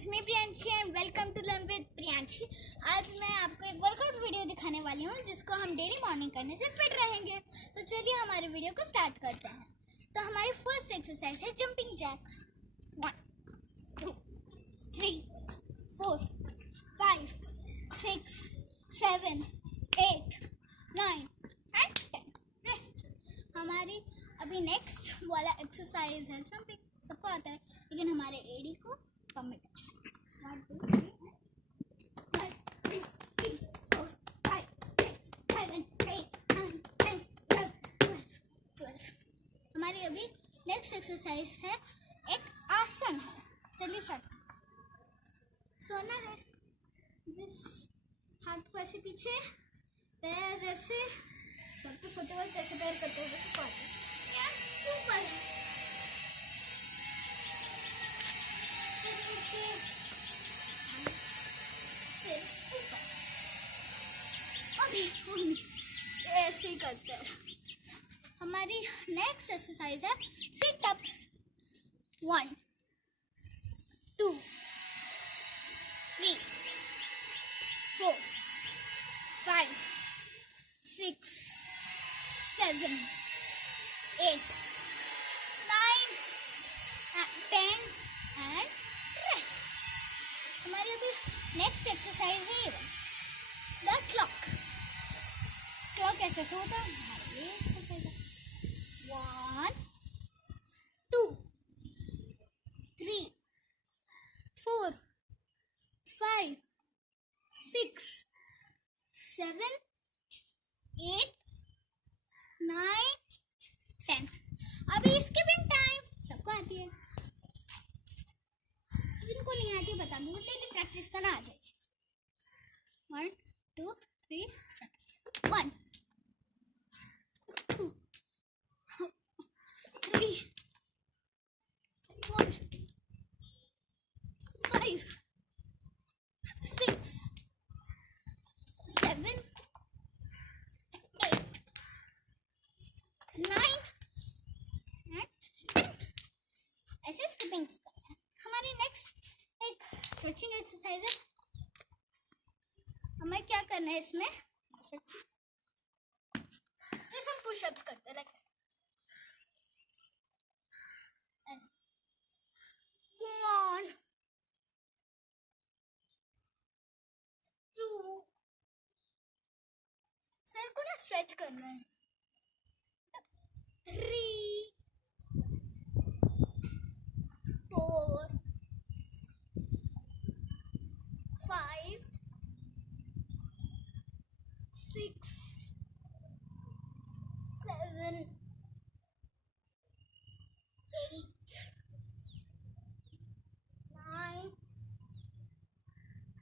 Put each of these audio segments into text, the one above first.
It's me Priyanshi and welcome to learn with Priyanshi. आज मैं आपको एक वर्कआउट वीडियो दिखाने वाली हूँ जिसको हम डेली मॉर्निंग करने से फिट रहेंगे। तो चलिए हमारे वीडियो को स्टार्ट करते हैं। तो हमारी फर्स्ट एक्सरसाइज है जंपिंग जैक्स। 1 2 3 4 5 6 7 8 9 एंड 10। रेस्ट। हमारी अभी नेक्स्ट वाला एक्सरसाइज है जंपिंग। सबको आता है लेकिन हमारे एडी को कम में टच। 1 2 3 1 2 3 4 5 6 7 8 9 10 11 12। हमारी अभी नेक्स्ट एक्सरसाइज है एक आसन है। चलिए स्टार्ट। सोना है दिस, हाथ को ऐसे पीछे, पैर ऐसे, सब तो सोते वक्त ऐसे पैर करते हैं जैसे पाते ऊपर ऐसे ही करते हैं। हमारी नेक्स्ट एक्सरसाइज है सिट अप्स। 1 2 3 4 5 6 7 8 9 10 and rest. हमारी अभी नेक्स्ट एक्सरसाइज है द क्लॉक। क्लॉक ऐसे होता है। 1 2 3 4 5 6 7 8 9 10। अभी स्किपिंग टाइम। सबको आती है, जिनको नहीं आती बता दूँ, डेली प्रैक्टिस करना आ जाएगी। 1 2 3 1 2 3 4 5 6 7 8 9 ऐसे स्किपिंग करना है। हमारी नेक्स्ट एक स्ट्रेचिंग एक्सरसाइज है। हमें क्या करना है इसमें, जैसे हम पुशअप्स करते हैं ऐसे। 1 2, सर को ना स्ट्रेच करना है। 3 4 5 6 7 8 9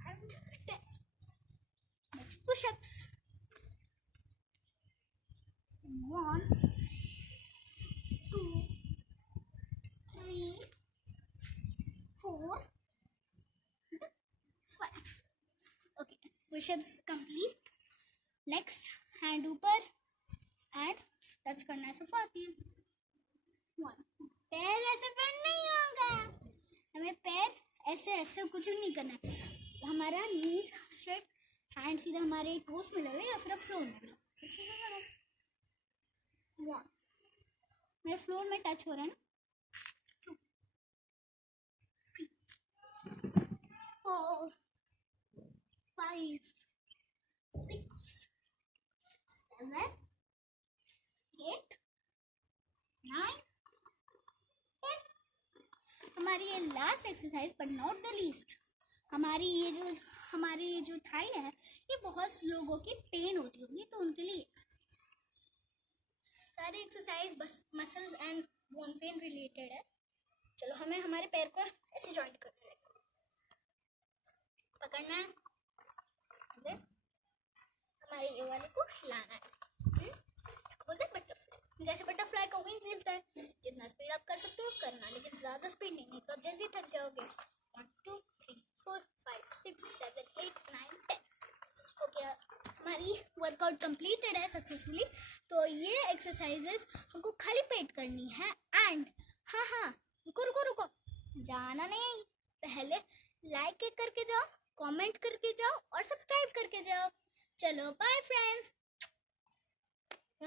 and 10. Next push-ups. 1 2 3 4 5. Okay, push-ups complete. Next, hand ऊपर and touch करना है। सबको आती है। 1 पैर ऐसे बेंड नहीं होगा, हमें पैर ऐसे ऐसे कुछ नहीं करना है। हमारा नीज स्ट्रेट, हैंड सीधा हमारे टोस में लगे या फिर फ्लोर में लगे। 1 मेरे फ्लोर में टच हो रहा है ना। 2 3 4 5 6 7 8 9 10। हमारी ये last exercise but not the least. हमारी ये जो थाई है, ये बहुत लोगों की पेन होती होगी, तो उनके लिए एक्सरसाइज। सारी एक्सरसाइज बस muscles and bone pen related है। चलो हमें हमारे पैर को ऐसे जॉइंट करना है, पकड़ना है, हमारे ये वाले को हिलाना है। इसको बोलते हैं बटरफ्लाई। जैसे बटरफ्लाई का विंग्स हिलता है, जितना स्पीड आप कर सकते हो करना, लेकिन ज़्यादा स्पीड नहीं तो आप जल्दी थक जाओगे। 1 2 3 4 5 6 7 8 9 10। ओके, हमारी वर्कआउट कंप्लीटेड है सक्सेसफुली। तो ये एक्सरसाइजेस हमको खाली पेट करनी है। एंड हाँ रुको जाना नहीं, पहले लाइक करके जाओ, कमेंट करके जाओ और सब्सक्राइब करके जाओ। चलो बाय फ्रेंड्स।